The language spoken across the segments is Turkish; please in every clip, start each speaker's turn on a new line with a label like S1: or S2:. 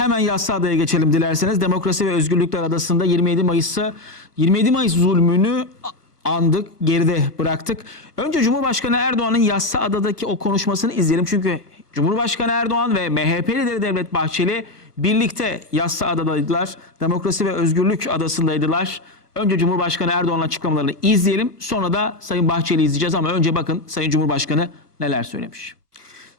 S1: hemen Yassıada'ya geçelim dilerseniz. Demokrasi ve Özgürlükler Adası'nda 27 Mayıs'ta 27 Mayıs zulmünü andık, geride bıraktık. Önce Cumhurbaşkanı Erdoğan'ın Yassıada'daki o konuşmasını izleyelim. Çünkü Cumhurbaşkanı Erdoğan ve MHP lideri Devlet Bahçeli birlikte Yassıada'daydılar. Demokrasi ve Özgürlük Adası'ndaydılar. Önce Cumhurbaşkanı Erdoğan'ın açıklamalarını izleyelim. Sonra da Sayın Bahçeli izleyeceğiz ama önce bakın Sayın Cumhurbaşkanı neler söylemiş.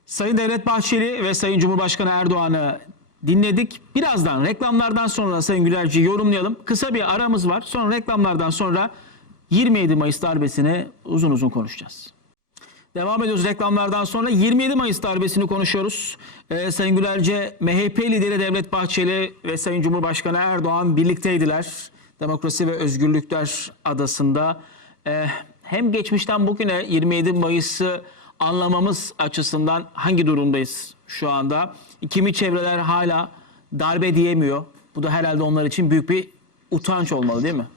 S1: Sayın Devlet Bahçeli ve Sayın Cumhurbaşkanı Erdoğan'ı dinledik. Birazdan reklamlardan sonra Sayın Gülerci'yi yorumlayalım. Kısa bir aramız var. Sonra reklamlardan sonra 27 Mayıs darbesini uzun uzun konuşacağız. Devam ediyoruz reklamlardan sonra 27 Mayıs darbesini konuşuyoruz. Ee, Sayın Gülerce, MHP lideri Devlet Bahçeli ve Sayın Cumhurbaşkanı Erdoğan birlikteydiler. Demokrasi ve Özgürlükler Adası'nda. Ee, hem geçmişten bugüne 27 Mayıs'ı anlamamız açısından hangi durumdayız şu anda? Kimi çevreler hala darbe diyemiyor. Bu da herhalde onlar için büyük bir utanç olmalı değil mi?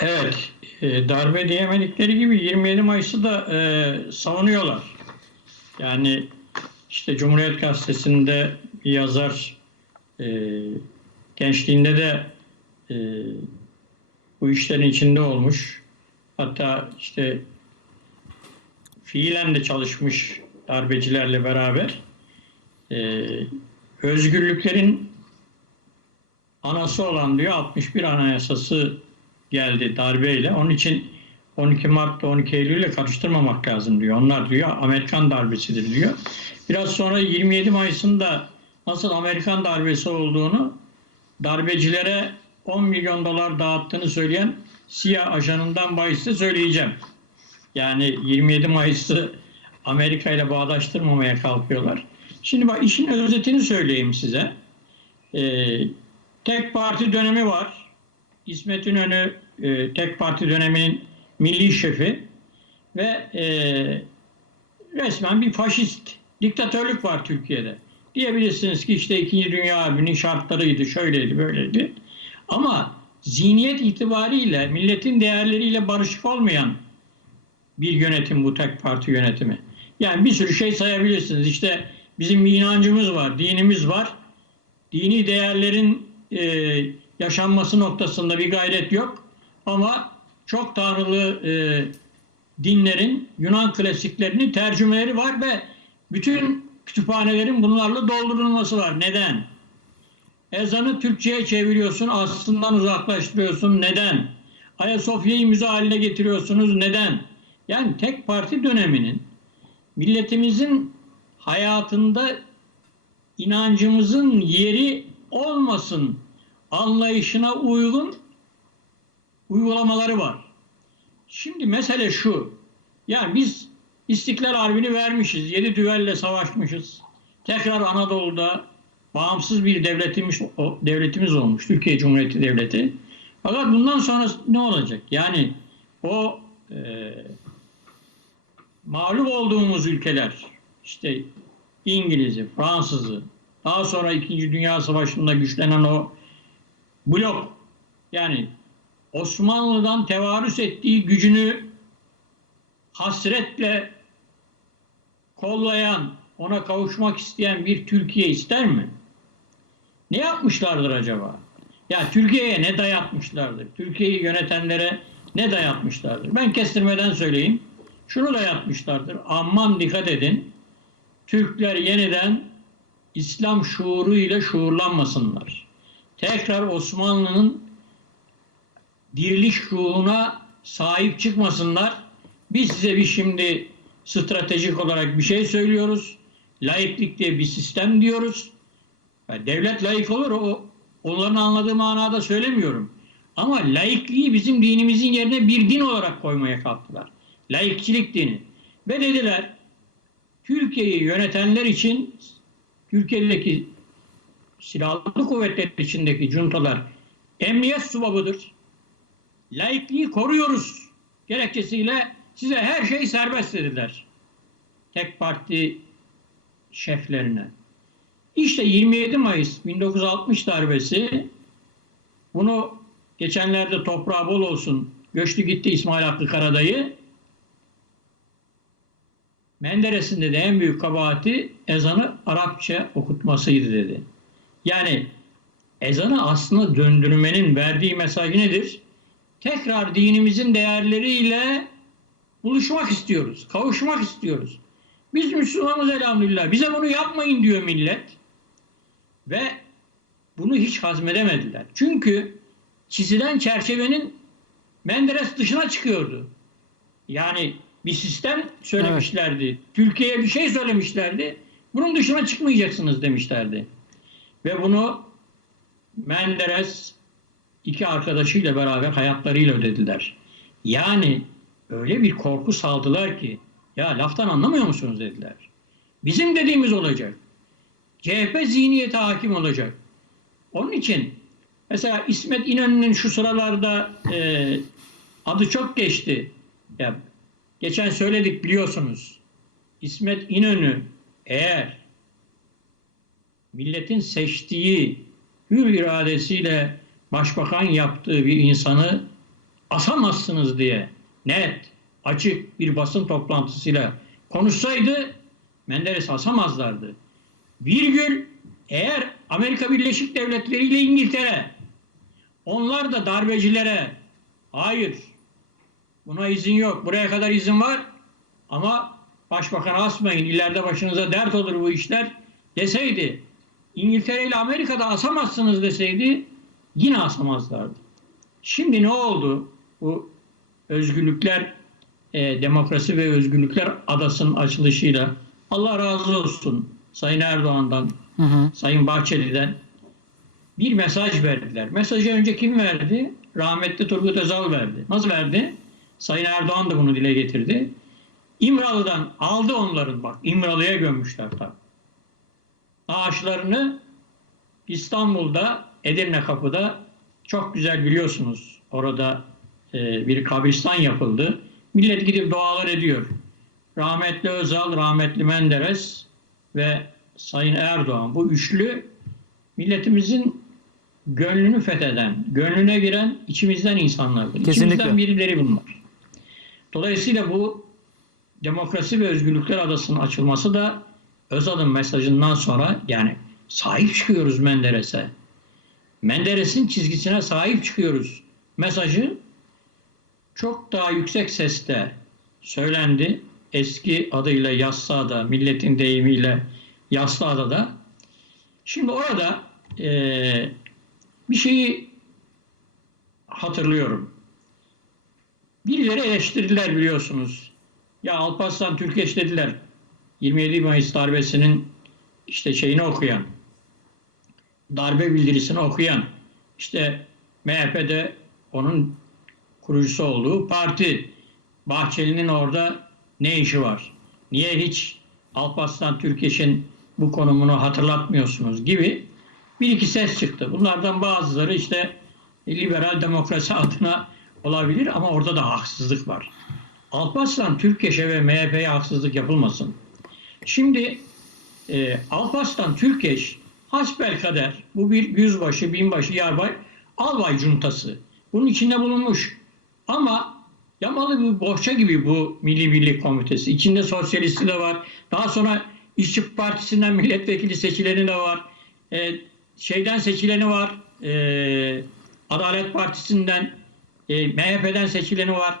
S2: Evet, e, darbe diyemedikleri gibi 27 Mayıs'ı da e, savunuyorlar. Yani işte Cumhuriyet Gazetesi'nde bir yazar e, gençliğinde de e, bu işlerin içinde olmuş. Hatta işte fiilen de çalışmış darbecilerle beraber. E, özgürlüklerin anası olan diyor 61 Anayasası geldi darbeyle. Onun için 12 Mart'ta 12 Eylül'le karıştırmamak lazım diyor. Onlar diyor Amerikan darbesidir diyor. Biraz sonra 27 Mayıs'ın da nasıl Amerikan darbesi olduğunu darbecilere 10 milyon dolar dağıttığını söyleyen siyah ajanından bahiste söyleyeceğim. Yani 27 Mayıs'ı Amerika ile bağdaştırmamaya kalkıyorlar. Şimdi bak işin özetini söyleyeyim size. Ee, tek parti dönemi var. İsmet İnönü e, tek parti döneminin milli şefi ve e, resmen bir faşist diktatörlük var Türkiye'de. Diyebilirsiniz ki işte 2. Dünya Harbi'nin şartlarıydı, şöyleydi, böyleydi. Ama zihniyet itibariyle, milletin değerleriyle barışık olmayan bir yönetim bu tek parti yönetimi. Yani bir sürü şey sayabilirsiniz. İşte bizim inancımız var, dinimiz var. Dini değerlerin e, yaşanması noktasında bir gayret yok. Ama çok tanrılı e, dinlerin Yunan klasiklerinin tercümeleri var ve bütün kütüphanelerin bunlarla doldurulması var. Neden? Ezanı Türkçe'ye çeviriyorsun, aslından uzaklaştırıyorsun. Neden? Ayasofya'yı müze haline getiriyorsunuz. Neden? Yani tek parti döneminin milletimizin hayatında inancımızın yeri olmasın anlayışına uygun uygulamaları var. Şimdi mesele şu. Yani biz İstiklal Harbi'ni vermişiz. Yedi düvelle savaşmışız. Tekrar Anadolu'da bağımsız bir devletimiz, devletimiz olmuş. Türkiye Cumhuriyeti Devleti. Fakat bundan sonra ne olacak? Yani o e, mağlup olduğumuz ülkeler işte İngiliz'i, Fransız'ı, daha sonra İkinci Dünya Savaşı'nda güçlenen o blok yani Osmanlı'dan tevarüs ettiği gücünü hasretle kollayan, ona kavuşmak isteyen bir Türkiye ister mi? Ne yapmışlardır acaba? Ya Türkiye'ye ne dayatmışlardır? Türkiye'yi yönetenlere ne dayatmışlardır? Ben kestirmeden söyleyeyim. Şunu dayatmışlardır. Aman dikkat edin. Türkler yeniden İslam şuuru ile şuurlanmasınlar. Tekrar Osmanlı'nın diriliş ruhuna sahip çıkmasınlar. Biz size bir şimdi stratejik olarak bir şey söylüyoruz. Laiklik diye bir sistem diyoruz. Ya devlet laik olur o onların anladığı manada söylemiyorum. Ama laikliği bizim dinimizin yerine bir din olarak koymaya kalktılar. Laikçilik dini. Ve dediler Türkiye'yi yönetenler için Türkiye'deki silahlı kuvvetler içindeki cuntalar emniyet subabıdır. Laikliği koruyoruz gerekçesiyle size her şey serbest dediler. Tek parti şeflerine. İşte 27 Mayıs 1960 darbesi bunu geçenlerde toprağı bol olsun göçtü gitti İsmail Hakkı Karadayı Menderes'in de en büyük kabahati ezanı Arapça okutmasıydı dedi. Yani ezanı aslında döndürmenin verdiği mesaj nedir? Tekrar dinimizin değerleriyle buluşmak istiyoruz, kavuşmak istiyoruz. Biz Müslümanız elhamdülillah. Bize bunu yapmayın diyor millet. Ve bunu hiç hazmedemediler. Çünkü çizilen çerçevenin Menderes dışına çıkıyordu. Yani bir sistem söylemişlerdi. Türkiye'ye bir şey söylemişlerdi. Bunun dışına çıkmayacaksınız demişlerdi. Ve bunu Menderes iki arkadaşıyla beraber hayatlarıyla ödediler. Yani öyle bir korku saldılar ki ya laftan anlamıyor musunuz dediler. Bizim dediğimiz olacak. CHP zihniyete hakim olacak. Onun için mesela İsmet İnönü'nün şu sıralarda e, adı çok geçti. Ya, geçen söyledik biliyorsunuz. İsmet İnönü eğer milletin seçtiği hür iradesiyle başbakan yaptığı bir insanı asamazsınız diye net, açık bir basın toplantısıyla konuşsaydı Menderes asamazlardı. Virgül eğer Amerika Birleşik Devletleri ile İngiltere onlar da darbecilere hayır buna izin yok. Buraya kadar izin var ama başbakan asmayın. ileride başınıza dert olur bu işler deseydi İngiltere ile Amerika'da asamazsınız deseydi yine asamazlardı. Şimdi ne oldu? Bu özgürlükler e, demokrasi ve özgürlükler adasının açılışıyla Allah razı olsun Sayın Erdoğan'dan,
S1: Hı hı.
S2: Sayın Bahçeli'den bir mesaj verdiler. Mesajı önce kim verdi? Rahmetli Turgut Özal verdi. Nasıl verdi? Sayın Erdoğan da bunu dile getirdi. İmralı'dan aldı onların bak İmralı'ya gömmüşler tabii. Ağaçlarını İstanbul'da Edirne Kapı'da çok güzel biliyorsunuz. Orada e, bir kabristan yapıldı. Millet gidip dualar ediyor. Rahmetli Özal, rahmetli Menderes ve Sayın Erdoğan bu üçlü milletimizin gönlünü fetheden, gönlüne giren içimizden insanlardır.
S1: Kesinlikle.
S2: İçimizden birileri bunlar. Dolayısıyla bu demokrasi ve özgürlükler adasının açılması da Özal'ın mesajından sonra yani sahip çıkıyoruz Menderes'e. Menderes'in çizgisine sahip çıkıyoruz. Mesajı çok daha yüksek sesle söylendi. Eski adıyla Yassıada, milletin deyimiyle Yassıada'da. Şimdi orada eee, bir şeyi hatırlıyorum. Birileri eleştirdiler biliyorsunuz. Ya Alparslan Türkeş dediler. 27 Mayıs darbesinin işte şeyini okuyan, darbe bildirisini okuyan, işte MHP'de onun kurucusu olduğu parti. Bahçeli'nin orada ne işi var? Niye hiç Alparslan Türkeş'in bu konumunu hatırlatmıyorsunuz gibi bir iki ses çıktı. Bunlardan bazıları işte liberal demokrasi adına olabilir ama orada da haksızlık var. Alparslan Türkeş'e ve MHP'ye haksızlık yapılmasın. Şimdi e, Alparslan Türkeş hasbelkader bu bir yüzbaşı, binbaşı, yarbay, albay cuntası. Bunun içinde bulunmuş. Ama yamalı bir bohça gibi bu Milli Birlik Komitesi. İçinde sosyalisti de var. Daha sonra İşçi Partisi'nden milletvekili seçileni de var. E, şeyden seçileni var. E, Adalet Partisi'nden, e, MHP'den seçileni var.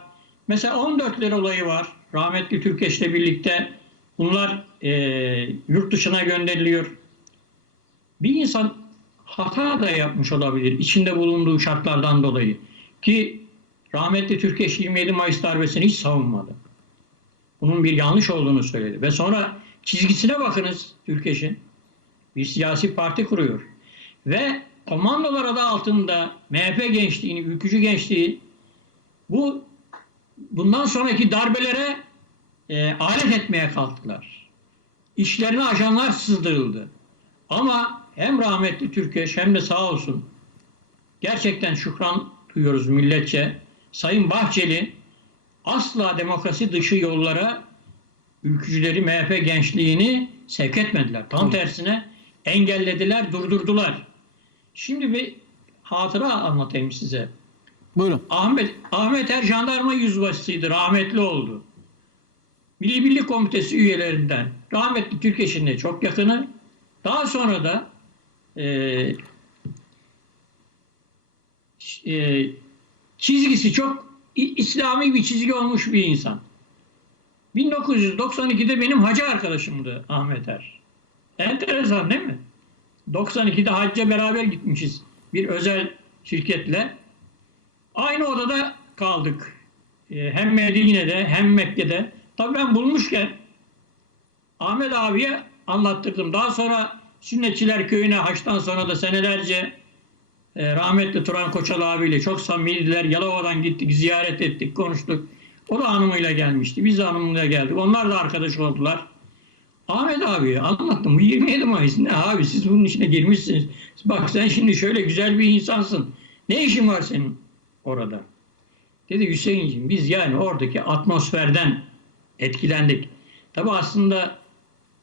S2: Mesela 14'ler olayı var. Rahmetli Türkeş'le birlikte bunlar e, yurt dışına gönderiliyor. Bir insan hata da yapmış olabilir içinde bulunduğu şartlardan dolayı. Ki rahmetli Türkeş 27 Mayıs darbesini hiç savunmadı. Bunun bir yanlış olduğunu söyledi. Ve sonra çizgisine bakınız Türkeş'in. Bir siyasi parti kuruyor. Ve komandolar adı altında MHP gençliğini, ülkücü gençliği bu bundan sonraki darbelere e, alet etmeye kalktılar. İşlerine ajanlar sızdırıldı. Ama hem rahmetli Türkeş hem de sağ olsun gerçekten şükran duyuyoruz milletçe. Sayın Bahçeli asla demokrasi dışı yollara ülkücüleri, MHP gençliğini sevk etmediler. Tam tersine engellediler, durdurdular. Şimdi bir hatıra anlatayım size.
S1: Buyurun.
S2: Ahmet Ahmet Er jandarma yüzbaşısıydı. Rahmetli oldu. Milli Birlik Komitesi üyelerinden. Rahmetli Türkeş'in de çok yakını. Daha sonra da e, e, çizgisi çok İslami bir çizgi olmuş bir insan. 1992'de benim hacı arkadaşımdı Ahmet Er. Enteresan değil mi? 92'de hacca beraber gitmişiz bir özel şirketle. Aynı odada kaldık. Ee, Hem Medine'de hem Mekke'de. Tabii ben bulmuşken Ahmet abiye anlattırdım. Daha sonra Sünnetçiler Köyü'ne haçtan sonra da senelerce e, rahmetli Turan Koçal abiyle çok samimiydiler. Yalova'dan gittik, ziyaret ettik, konuştuk. O da hanımıyla gelmişti. Biz de hanımıyla geldik. Onlar da arkadaş oldular. Ahmet abi anlattım. Bu 27 Mayıs ne abi siz bunun içine girmişsiniz. Bak sen şimdi şöyle güzel bir insansın. Ne işin var senin orada? Dedi Hüseyin'ciğim biz yani oradaki atmosferden etkilendik. Tabi aslında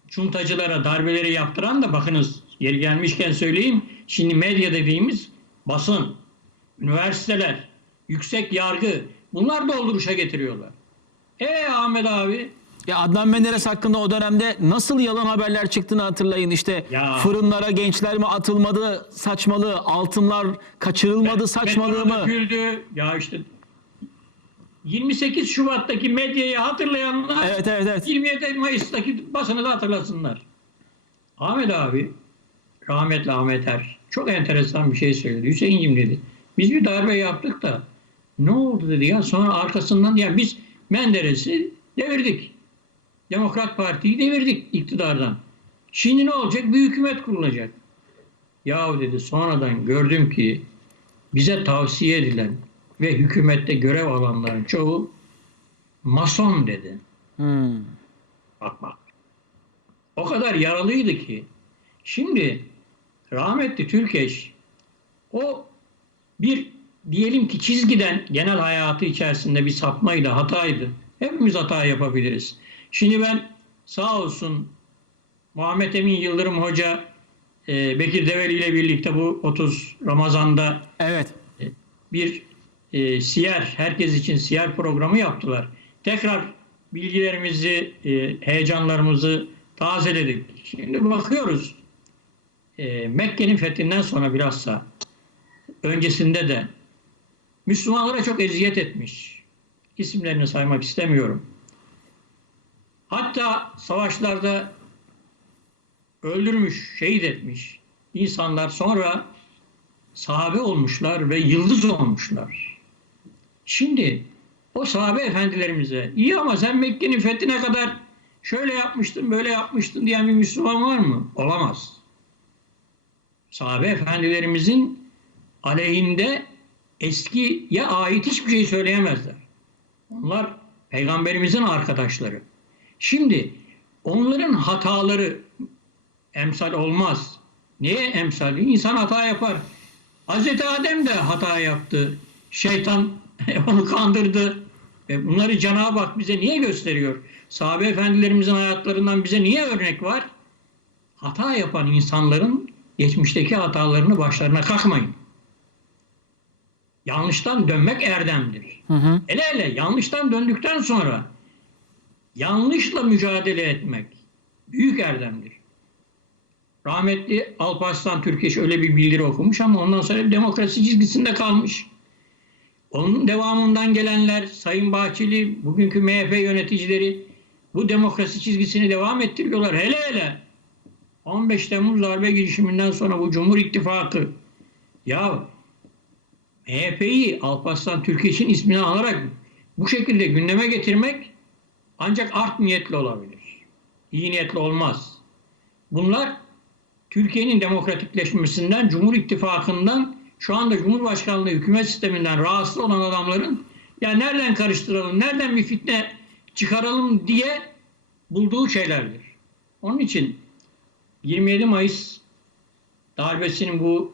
S2: çuntacılara darbeleri yaptıran da bakınız yeri gelmişken söyleyeyim. Şimdi medya dediğimiz basın, üniversiteler, yüksek yargı bunlar dolduruşa getiriyorlar. E Ahmet abi
S1: Ya Adnan Menderes hakkında o dönemde nasıl yalan haberler çıktığını hatırlayın. İşte
S2: Ya.
S1: fırınlara gençler mi atılmadı saçmalığı, altınlar kaçırılmadı saçmalığı
S2: Beton
S1: mı?
S2: döküldü. Ya işte 28 Şubat'taki medyayı hatırlayanlar
S1: Evet evet evet.
S2: 27 Mayıs'taki basını da hatırlasınlar. Ahmet abi, rahmetli Ahmet Er, çok enteresan bir şey söyledi. Hüseyin'cim dedi, biz bir darbe yaptık da ne oldu dedi ya sonra arkasından yani biz Menderes'i devirdik. Demokrat Parti'yi devirdik iktidardan. Şimdi ne olacak? Bir hükümet kurulacak. Yahu dedi sonradan gördüm ki bize tavsiye edilen ve hükümette görev alanların çoğu mason dedi.
S1: Hmm.
S2: Bak bak. O kadar yaralıydı ki. Şimdi rahmetli Türkeş o bir diyelim ki çizgiden genel hayatı içerisinde bir sapmaydı, hataydı. Hepimiz hata yapabiliriz. Şimdi ben sağ olsun Muhammed Emin Yıldırım Hoca e, Bekir Develi ile birlikte bu 30 Ramazan'da
S1: Evet.
S2: bir e, siyer, herkes için siyer programı yaptılar. Tekrar bilgilerimizi, e, heyecanlarımızı tazeledik. Şimdi bakıyoruz, e, Mekke'nin fethinden sonra bilhassa öncesinde de Müslümanlara çok eziyet etmiş. İsimlerini saymak istemiyorum. Hatta savaşlarda öldürmüş, şehit etmiş insanlar sonra sahabe olmuşlar ve yıldız olmuşlar. Şimdi o sahabe efendilerimize iyi ama sen Mekke'nin fethine kadar şöyle yapmıştın böyle yapmıştın diyen bir Müslüman var mı? Olamaz. Sahabe efendilerimizin aleyhinde eskiye ait hiçbir şey söyleyemezler. Onlar peygamberimizin arkadaşları. Şimdi onların hataları emsal olmaz. Niye emsal? İnsan hata yapar. Hazreti Adem de hata yaptı. Şeytan onu kandırdı. E bunları Cenab-ı Hak bize niye gösteriyor? Sahabe efendilerimizin hayatlarından bize niye örnek var? Hata yapan insanların geçmişteki hatalarını başlarına kakmayın. Yanlıştan dönmek erdemdir.
S1: Hı hı.
S2: Hele hele yanlıştan döndükten sonra yanlışla mücadele etmek büyük erdemdir. Rahmetli Alparslan Türkeş öyle bir bildiri okumuş ama ondan sonra demokrasi çizgisinde kalmış. Onun devamından gelenler Sayın Bahçeli, bugünkü MHP yöneticileri bu demokrasi çizgisini devam ettiriyorlar. Hele hele 15 Temmuz darbe girişiminden sonra bu Cumhur İttifakı ya MHP'yi Alparslan Türkeş'in ismini alarak bu şekilde gündeme getirmek ancak art niyetli olabilir. İyi niyetli olmaz. Bunlar Türkiye'nin demokratikleşmesinden, Cumhur İttifakı'ndan, şu anda Cumhurbaşkanlığı hükümet sisteminden rahatsız olan adamların ya nereden karıştıralım, nereden bir fitne çıkaralım diye bulduğu şeylerdir. Onun için 27 Mayıs darbesinin bu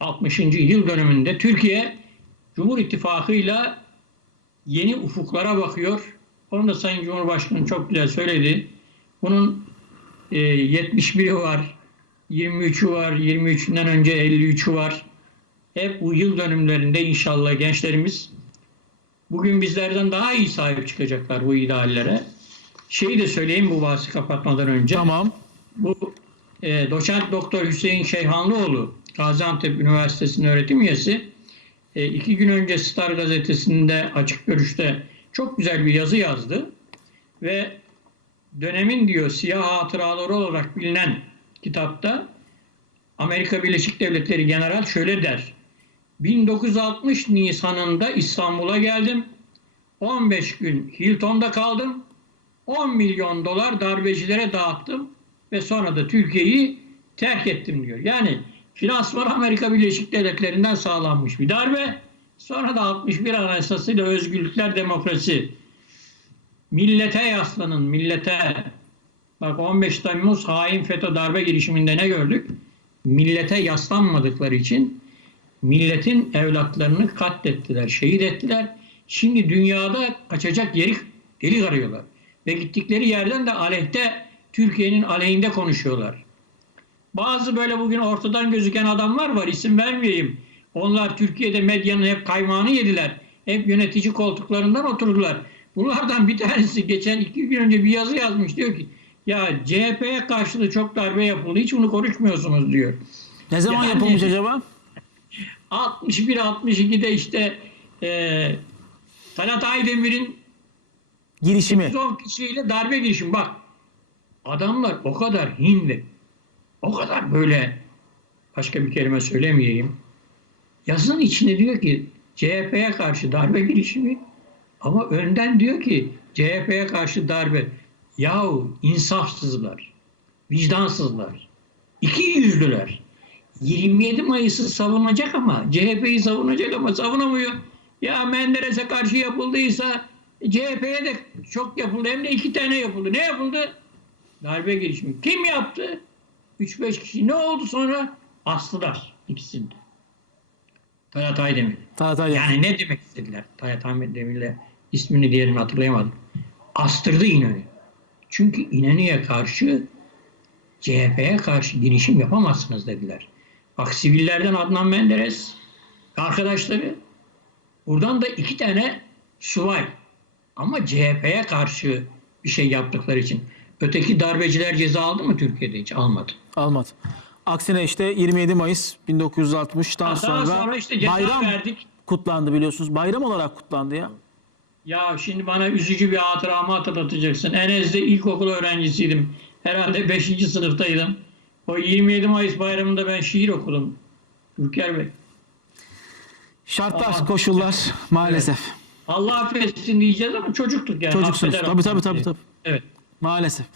S2: 60. yıl dönümünde Türkiye Cumhur İttifakı'yla yeni ufuklara bakıyor. Onu da Sayın Cumhurbaşkanı çok güzel söyledi. Bunun e, 71'i var, 23'ü var, 23'ünden önce 53'ü var. Hep bu yıl dönümlerinde inşallah gençlerimiz bugün bizlerden daha iyi sahip çıkacaklar bu ideallere. Şeyi de söyleyeyim bu bahsi kapatmadan önce.
S1: Tamam.
S2: Bu e, doçent doktor Hüseyin Şeyhanlıoğlu Gaziantep Üniversitesi'nin öğretim üyesi e, iki gün önce Star gazetesinde açık görüşte çok güzel bir yazı yazdı ve dönemin diyor siyah hatıraları olarak bilinen kitapta Amerika Birleşik Devletleri General şöyle der. 1960 Nisan'ında İstanbul'a geldim. 15 gün Hilton'da kaldım. 10 milyon dolar darbecilere dağıttım ve sonra da Türkiye'yi terk ettim diyor. Yani finansman Amerika Birleşik Devletleri'nden sağlanmış bir darbe. Sonra da 61 Anayasası'yla özgürlükler, demokrasi. Millete yaslanın, millete. Bak 15 Temmuz hain FETÖ darbe girişiminde ne gördük? Millete yaslanmadıkları için milletin evlatlarını katlettiler, şehit ettiler. Şimdi dünyada kaçacak yeri delik arıyorlar. Ve gittikleri yerden de aleyhte, Türkiye'nin aleyhinde konuşuyorlar. Bazı böyle bugün ortadan gözüken adamlar var, isim vermeyeyim. Onlar Türkiye'de medyanın hep kaymağını yediler. Hep yönetici koltuklarından oturdular. Bunlardan bir tanesi geçen iki gün önce bir yazı yazmış. Diyor ki ya CHP'ye karşı da çok darbe yapıldı. Hiç bunu konuşmuyorsunuz diyor.
S1: Ne zaman
S2: Yani-
S1: yapılmış acaba?
S2: 61-62'de işte e, Talat Aydemir'in
S1: Girişimi.
S2: 110 kişiyle darbe girişimi. Bak adamlar o kadar hindi, o kadar böyle başka bir kelime söylemeyeyim. Yazının içine diyor ki CHP'ye karşı darbe girişimi ama önden diyor ki CHP'ye karşı darbe. Yahu insafsızlar, vicdansızlar, iki yüzlüler. 27 Mayıs'ı savunacak ama CHP'yi savunacak ama savunamıyor. Ya Menderes'e karşı yapıldıysa CHP'ye de çok yapıldı. Hem de iki tane yapıldı. Ne yapıldı? Darbe girişimi. Kim yaptı? 3-5 kişi. Ne oldu sonra? Aslılar ikisinde. Talat Aydemir.
S1: Talat Aydemir.
S2: Yani ne demek istediler? Talat Aydemir'le ismini diğerini hatırlayamadım. Astırdı İnönü. Çünkü İnönü'ye karşı CHP'ye karşı girişim yapamazsınız dediler. Bak sivillerden Adnan Menderes arkadaşları buradan da iki tane subay ama CHP'ye karşı bir şey yaptıkları için. Öteki darbeciler ceza aldı mı Türkiye'de hiç? Almadı.
S1: Almadı. Aksine işte 27 Mayıs 1960'tan
S2: Daha
S1: sonra,
S2: sonra işte
S1: bayram
S2: verdik.
S1: kutlandı biliyorsunuz. Bayram olarak kutlandı ya.
S2: Ya şimdi bana üzücü bir hatıramı hatırlatacaksın. Enes'de ilkokul öğrencisiydim. Herhalde 5. sınıftaydım. O 27 Mayıs bayramında ben şiir okudum. Ülker Bey.
S1: Şartlar,
S2: Aa,
S1: koşullar maalesef.
S2: Allah affetsin diyeceğiz ama çocuktuk yani.
S1: Çocuksunuz. Tabii tabii
S2: Allah
S1: tabii tabii.
S2: Evet.
S1: Maalesef.